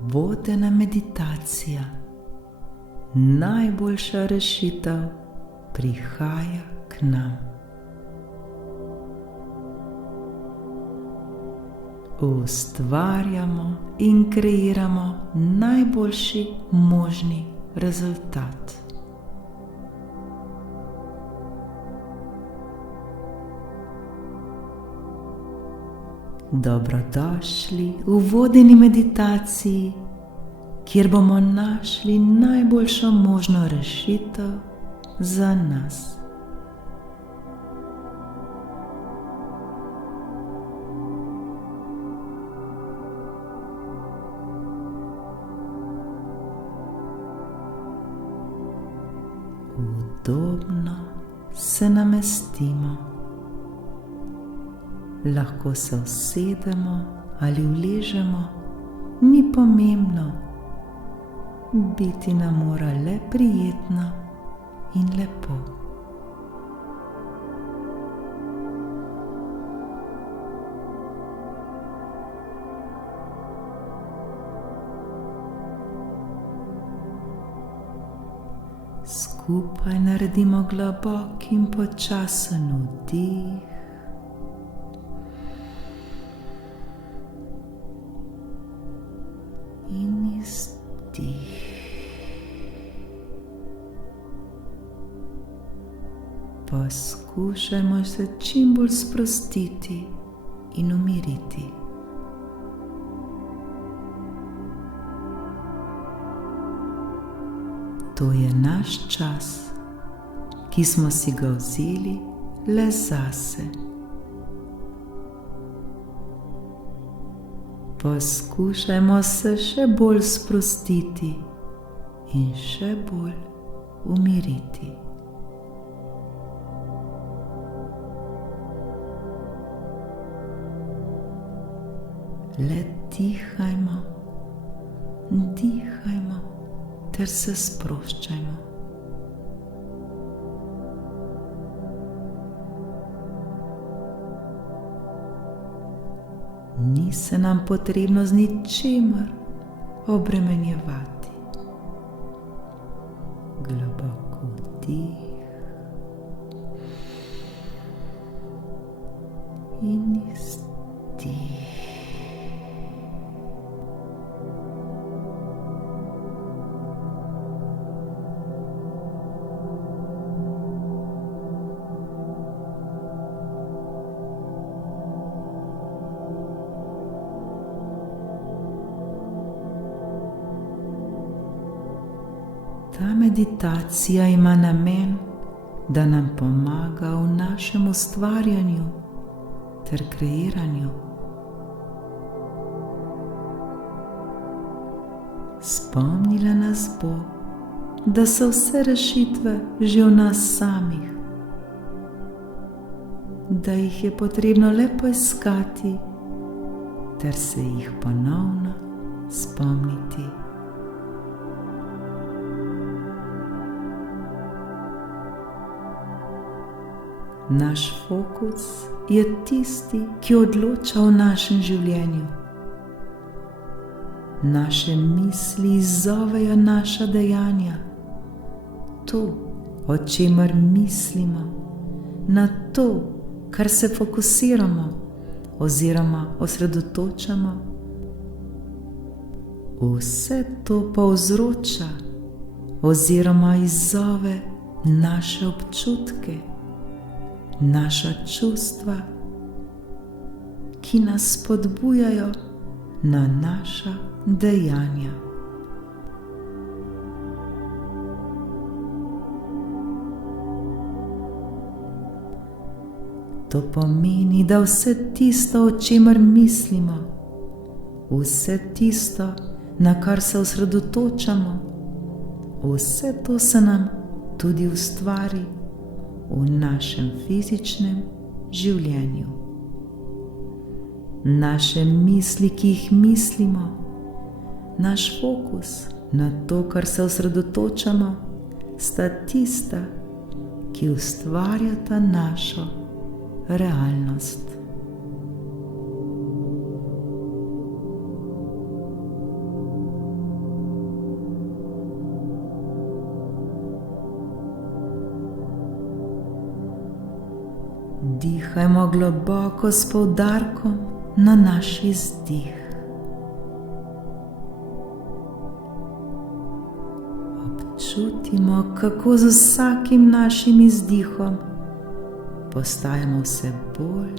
vodena meditacija, najboljša rešitev, prihaja k nam. Ustvarjamo in kreiramo najboljši možni rezultat. Dobrodošli v vodeni meditaciji, kjer bomo našli najboljšo možno rešitev za nas. Udobno se namestimo. Lahko se usedemo ali uležemo, ni pomembno. Biti nam mora le prijetno in lepo. Skupaj naredimo globok in počasen vdih in izdih. Poskušajmo se čim bolj sprostiti in umiriti. To je naš čas, ki smo si ga vzeli le zase. Poskušajmo se še bolj sprostiti in še bolj umiriti. Le dihajmo, dihajmo ter se sproščajmo. Ni se nam potrebno z ničimer obremenjevati. Globoko vdih in izdih. Ta meditacija ima namen, da nam pomaga v našem ustvarjanju ter kreiranju. Spomnila nas bo, da so vse rešitve že v nas samih, da jih je potrebno le poiskati ter se jih ponovno spomniti. Naš fokus je tisti, ki odloča o našem življenju. Naše misli izzovejo naša dejanja. To, o čemer mislimo, na to, kar se fokusiramo oziroma osredotočamo, vse to povzroča oziroma izzove naše občutke, naša čustva, ki nas spodbujajo na naša dejanja. To pomeni, da vse tisto, o čemer mislimo, vse tisto, na kar se osredotočamo, vse to se nam tudi ustvari v našem fizičnem življenju. Naše misli, ki jih mislimo, naš fokus na to, kar se osredotočamo, sta tista, ki ustvarjata našo realnost. Dihajmo globoko s poudarkom na naš izdih. Občutimo, kako z vsakim našim izdihom postajamo vse bolj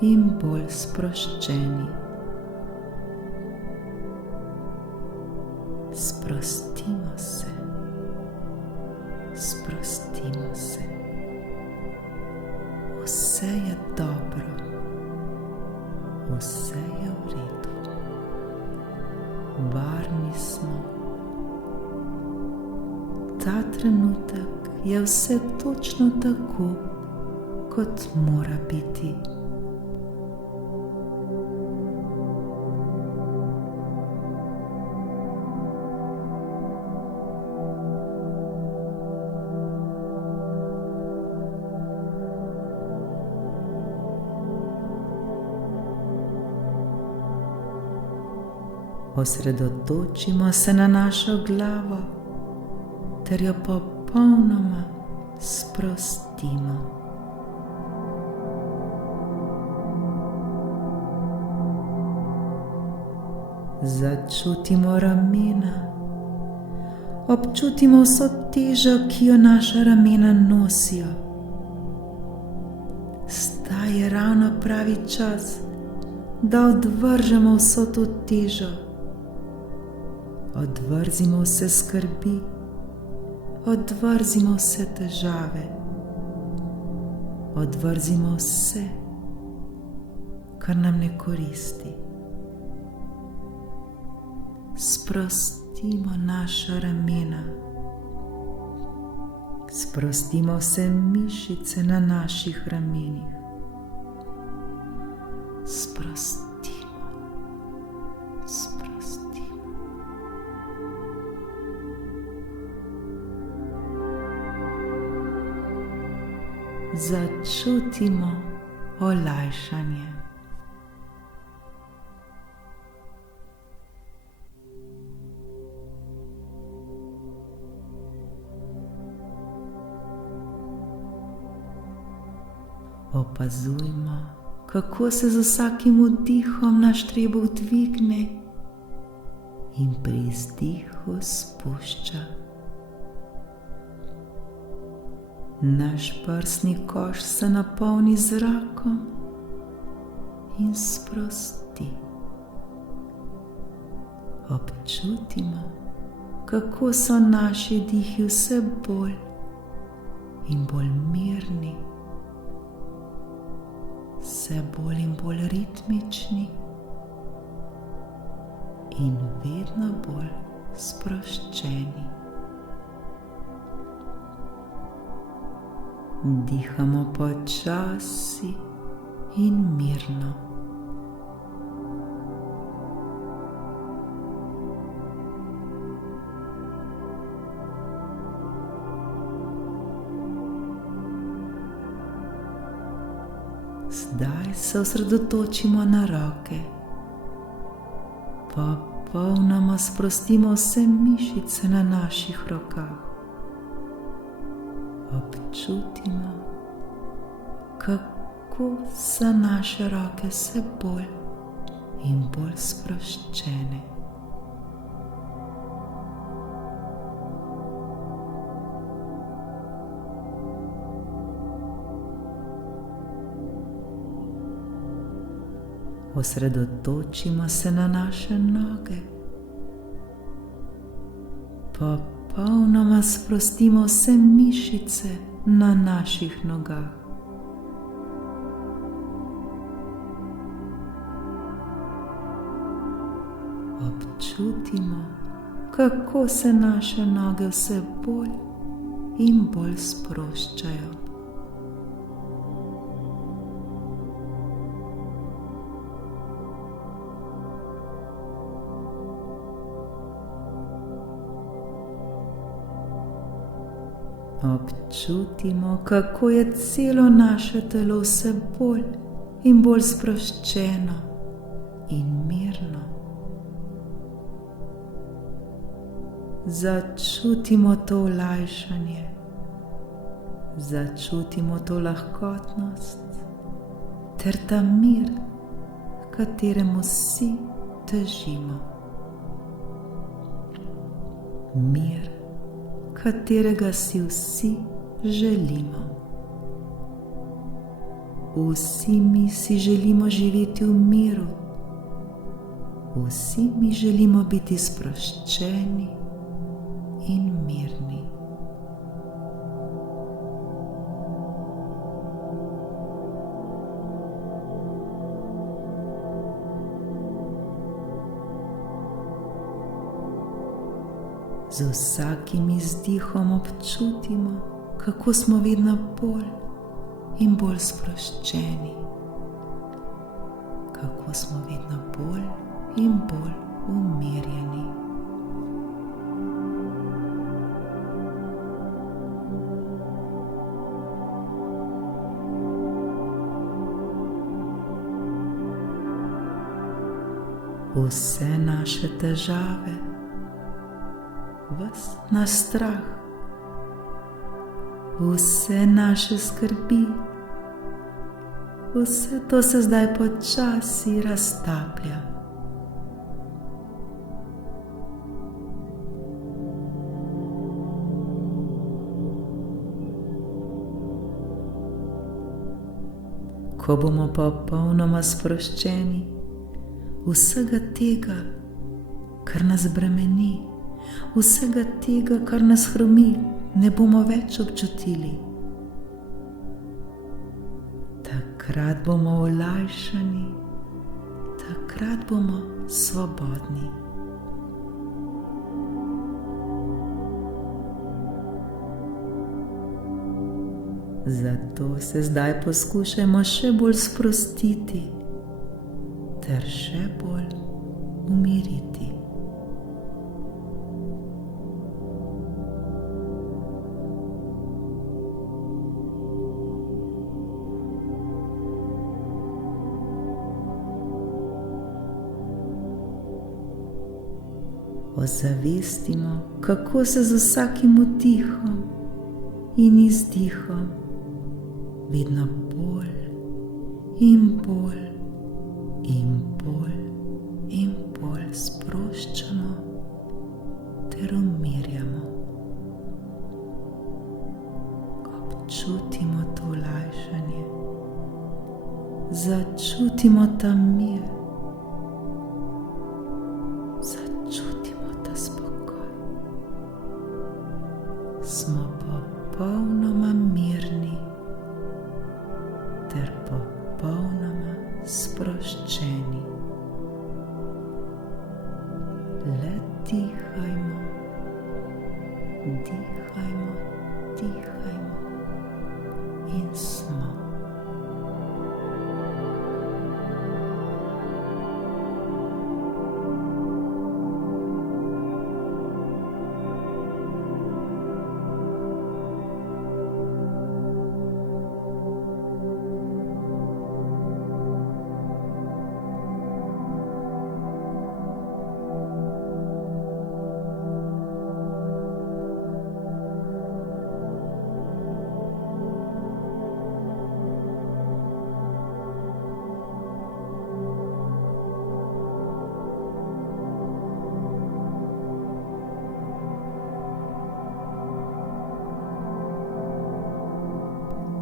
in bolj sproščeni. Sprostimo se, sprostimo se. Vse je dobro, vse je v redu. Varni smo. Ta trenutek je vse točno tako, kot mora biti. Osredotočimo se na našo glavo ter jo popolnoma sprostimo. Začutimo ramena, občutimo vso težo, ki jo naša ramena nosijo. Zdaj je ravno pravi čas, da odvržemo vso to težo. Odvrzimo vse skrbi, odvrzimo vse težave, odvrzimo vse, kar nam ne koristi. Sprostimo naša ramena, sprostimo vse mišice na naših ramenih. Sprostimo. Začutimo olajšanje. Opazujmo, kako se z vsakim vdihom naš trebuh dvigne in pri izdihu spušča. Naš prsni koš se napolni z zrakom in sprosti. Občutimo, kako so naši dihi vse bolj in bolj mirni, vse bolj in bolj ritmični in vedno bolj sproščeni. Dihamo počasi in mirno. Zdaj se osredotočimo na roke. Popolnoma sprostimo vse mišice na naših rokah. Občutimo, kako so naše roke vse bolj in bolj sproščene. Osredotočimo se na naše noge. Popolnoma sprostimo vse mišice na naših nogah. Občutimo, kako se naše noge vse bolj in bolj sproščajo. Občutimo, kako je celo naše telo vse bolj in bolj sproščeno in mirno. Začutimo to olajšanje, začutimo to lahkotnost ter ta mir, kateremu vsi težimo. Mir, katerega si vsi želimo. Vsi mi si želimo živeti v miru. Vsi mi želimo biti sproščeni in mirni. Z vsakim izdihom občutimo, kako smo vedno bolj in bolj sproščeni, kako smo vedno bolj in bolj umirjeni. Vse naše težave, ves naš strah, vse naše skrbi, vse to se zdaj počasi raztaplja. Ko bomo popolnoma sproščeni vsega tega, kar nas bremeni, vsega tega, kar nas hromi, ne bomo več občutili. Takrat bomo olajšani, takrat bomo svobodni. Zato se zdaj poskušajmo še bolj sprostiti ter še bolj umiriti. Ozavestimo, kako se z vsakim vdihom in izdihom vedno bolj in bolj in bolj in bolj sproščamo ter umirjamo. Občutimo to olajšanje, začutimo ta mir, začutimo ta spokoj. Smo popolnoma mirni ter popolnoma sproščeni. Le dihajmo, dihajmo, dihajmo in smo.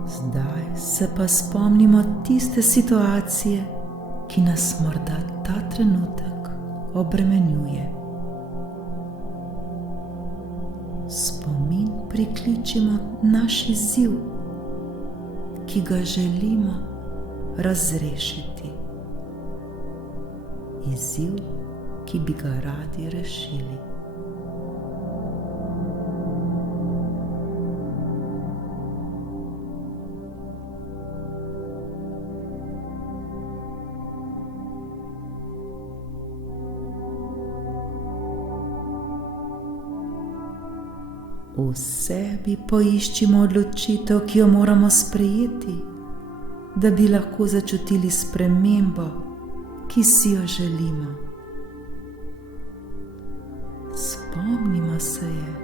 Zdaj se pa spomnimo tiste situacije, ki nas morda ta trenutek obremenjuje. Spomin prikličimo naš izziv, ki ga želimo razrešiti. Izziv, ki bi ga radi rešili. V sebi poiščimo odločitev, ki jo moramo sprejeti, da bi lahko začutili spremembo, ki si jo želimo. Spomnimo se je.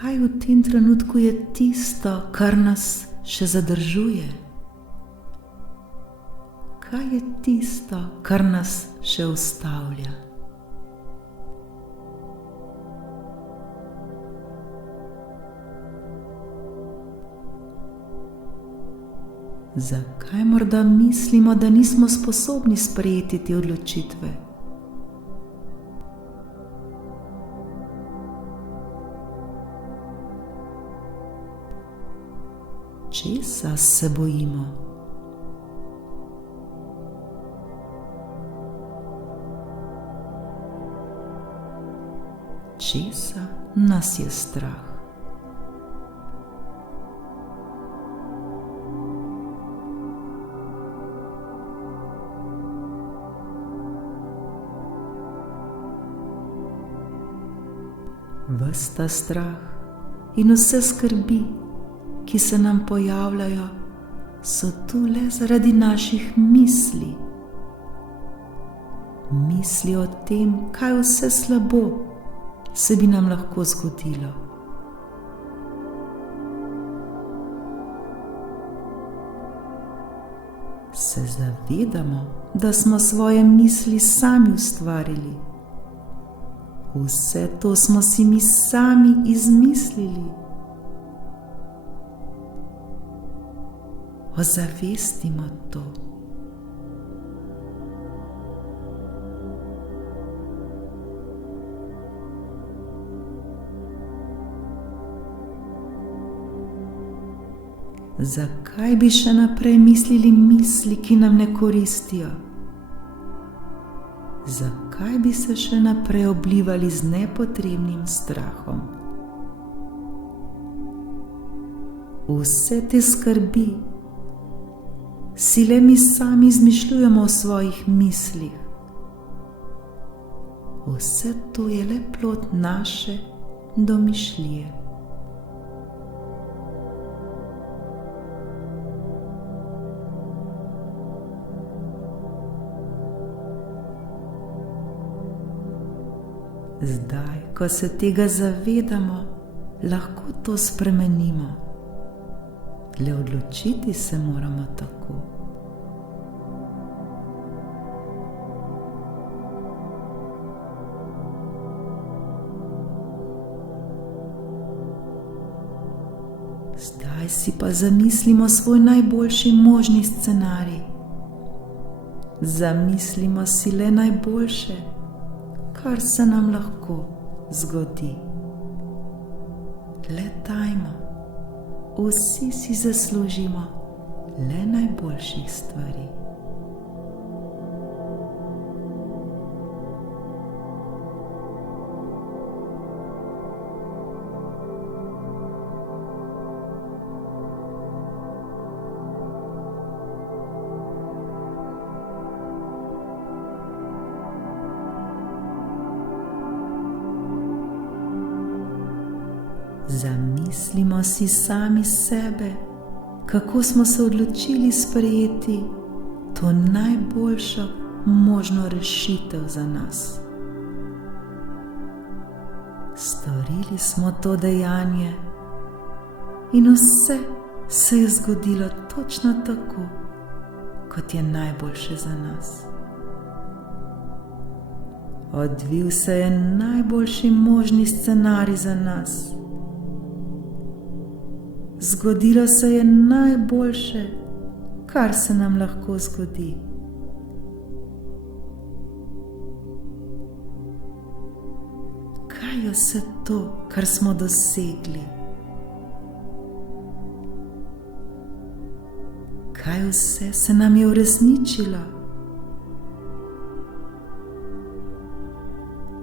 Kaj v tem trenutku je tisto, kar nas še zadržuje? Kaj je tisto, kar nas še ustavlja? Zakaj morda mislimo, da nismo sposobni sprejeti te odločitve? Česa se bojimo? Česa nas je strah? Ves ta strah in vse skrbi, ki se nam pojavljajo, so tu le zaradi naših misli. Misli o tem, kaj vse slabo se bi nam lahko zgodilo. Se zavedamo, da smo svoje misli sami ustvarili. Vse to smo si mi sami izmislili. Ozavestimo to. Zakaj bi še naprej mislili misli, ki nam ne koristijo? Zakaj bi se še naprej oblivali z nepotrebnim strahom? Vse te skrbi si le mi sami izmišljujemo v svojih mislih. Vse to je le plod naše domišljije. Zdaj, ko se tega zavedamo, lahko to spremenimo. Le odločiti se moramo tako. Zdaj si pa zamislimo svoj najboljši možni scenarij. Zamislimo si le najboljše, kar se nam lahko zgodi. Le dajmo, vsi si zaslužimo le najboljših stvari. Zamislimo si sami sebe, kako smo se odločili sprejeti to najboljšo možno rešitev za nas. Storili smo to dejanje in vse se je zgodilo točno tako, kot je najboljše za nas. Odvil se je najboljši možni scenarij za nas. Zgodilo se je najboljše, kar se nam lahko zgodi. Kaj je vse to, kar smo dosegli? Kaj vse se nam je uresničilo?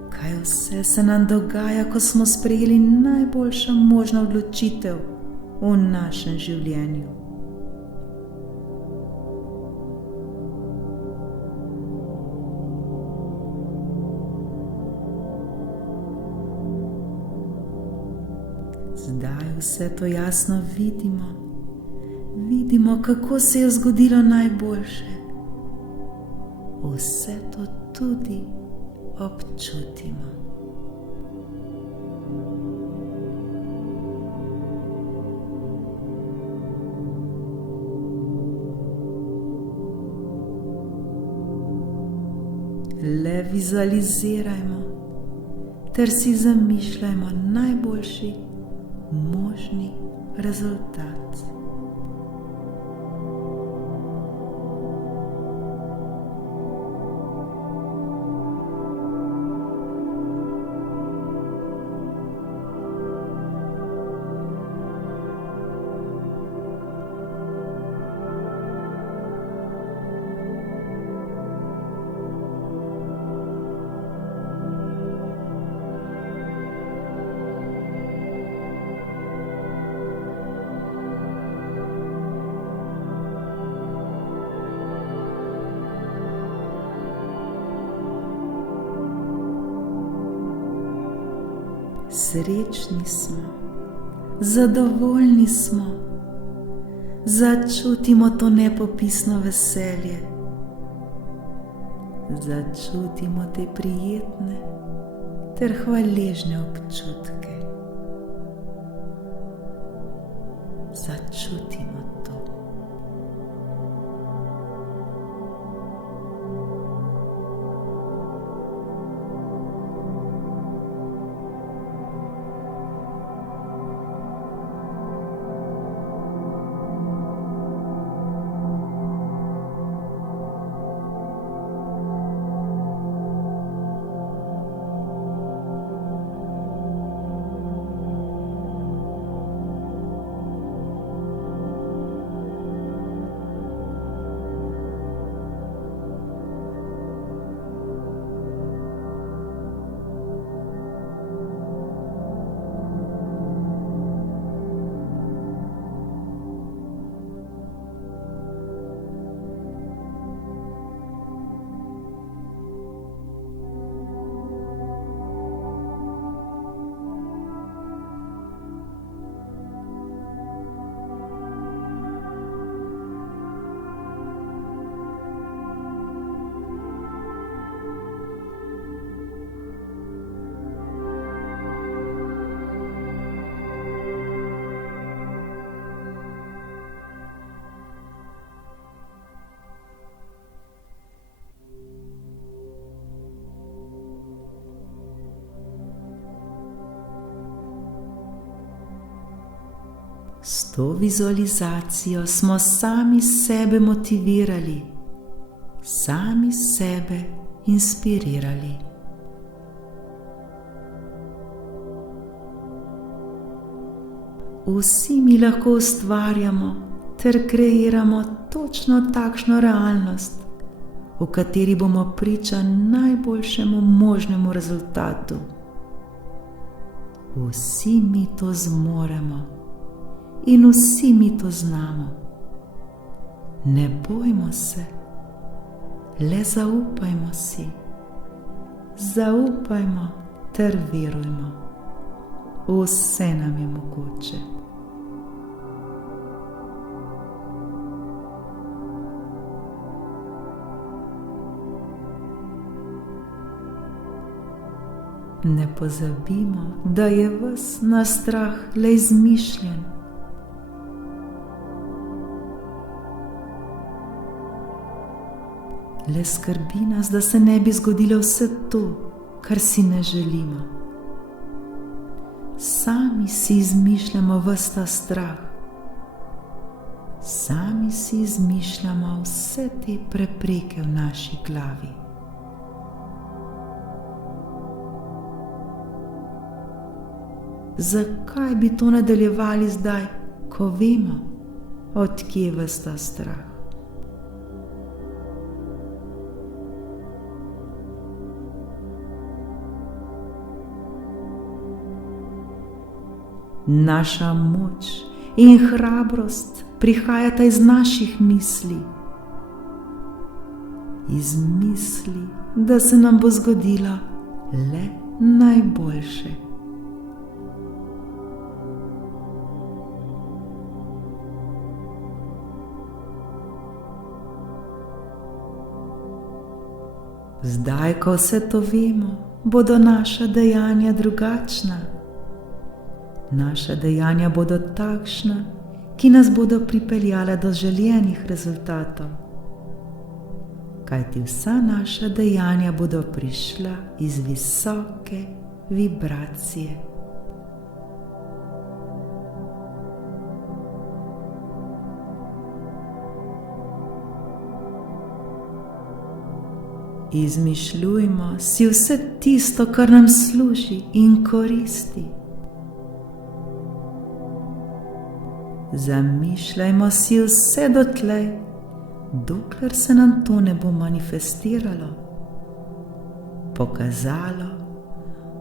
Kaj vse se nam dogaja, ko smo sprejeli najboljšo možno odločitev v našem življenju? Zdaj vse to jasno vidimo. Vidimo, kako se je zgodilo najboljše. Vse to tudi občutimo. vizualizirajmo ter si zamišljajmo najboljši možni rezultat. Srečni smo, zadovoljni smo, začutimo to nepopisno veselje, začutimo te prijetne ter hvaležne občutke, začutimo to. S to vizualizacijo smo sami sebe motivirali, sami sebe inspirirali. Vsi mi lahko ustvarjamo ter kreiramo točno takšno realnost, v kateri bomo priča najboljšemu možnemu rezultatu. Vsi mi to zmoremo in vsi mi to znamo. Ne bojmo se, le zaupajmo si. Zaupajmo ter verujmo. Vse nam je mogoče. Ne pozabimo, da je ves naš strah le izmišljen. Le skrbi nas, da se ne bi zgodilo vse to, kar si ne želimo. Sami si izmišljamo ves ta strah. Sami si izmišljamo vse te prepreke v naši glavi. Zakaj bi to nadaljevali zdaj, ko vemo, od kje ves ta strah? Naša moč in hrabrost prihajata iz naših misli. Iz misli, da se nam bo zgodilo le najboljše. Zdaj, ko vse to vemo, bodo naša dejanja drugačna. Naša dejanja bodo takšna, ki nas bodo pripeljala do željenih rezultatov. kajti vsa naša dejanja bodo prišla iz visoke vibracije. Izmišljujmo si vse tisto, kar nam služi in koristi. Zamišljajmo si vse dotlej, dokler se nam to ne bo manifestiralo, pokazalo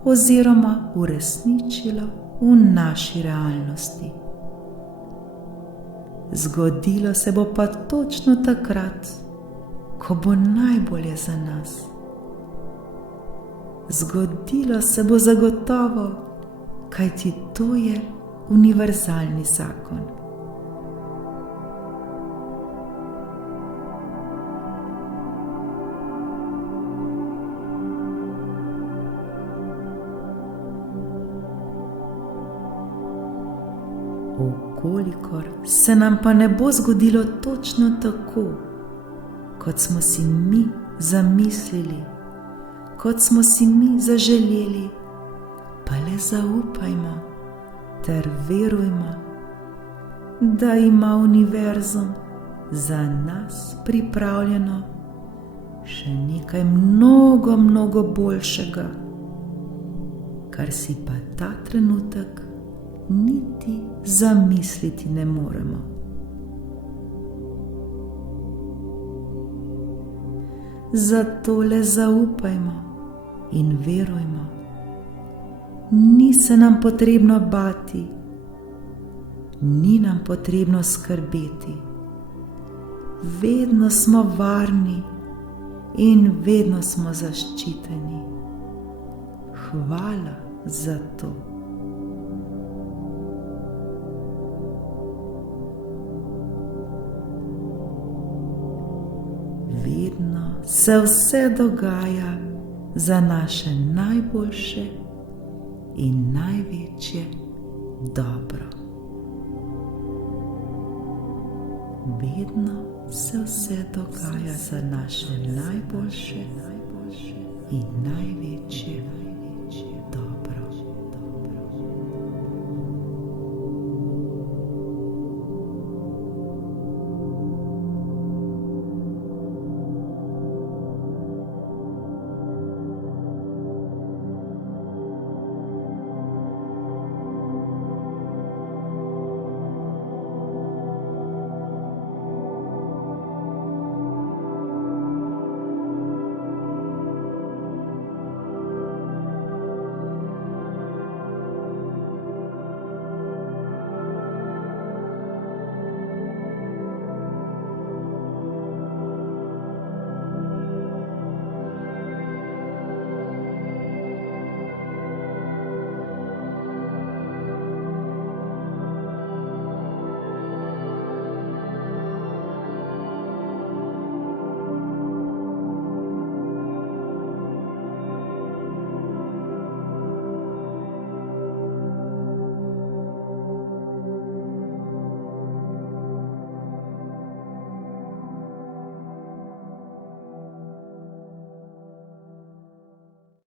oziroma uresničilo v naši realnosti. Zgodilo se bo pa točno takrat, ko bo najbolje za nas. Zgodilo se bo zagotovo, kajti to je univerzalni zakon. Kolikor se nam pa ne bo zgodilo točno tako, kot smo si mi zamislili, kot smo si mi zaželeli, pa le zaupajmo ter verujmo, da ima univerzum za nas pripravljeno še nekaj mnogo boljšega, kar si pa ta trenutek niti zamisliti ne moremo. Zato le zaupajmo in verujmo. Ni se nam potrebno bati, ni nam potrebno skrbeti. Vedno smo varni in vedno smo zaščiteni. Hvala za to. Vedno se vse dogaja za naše najboljše in največje dobro. Vedno se vse dogaja za naše najboljše in največje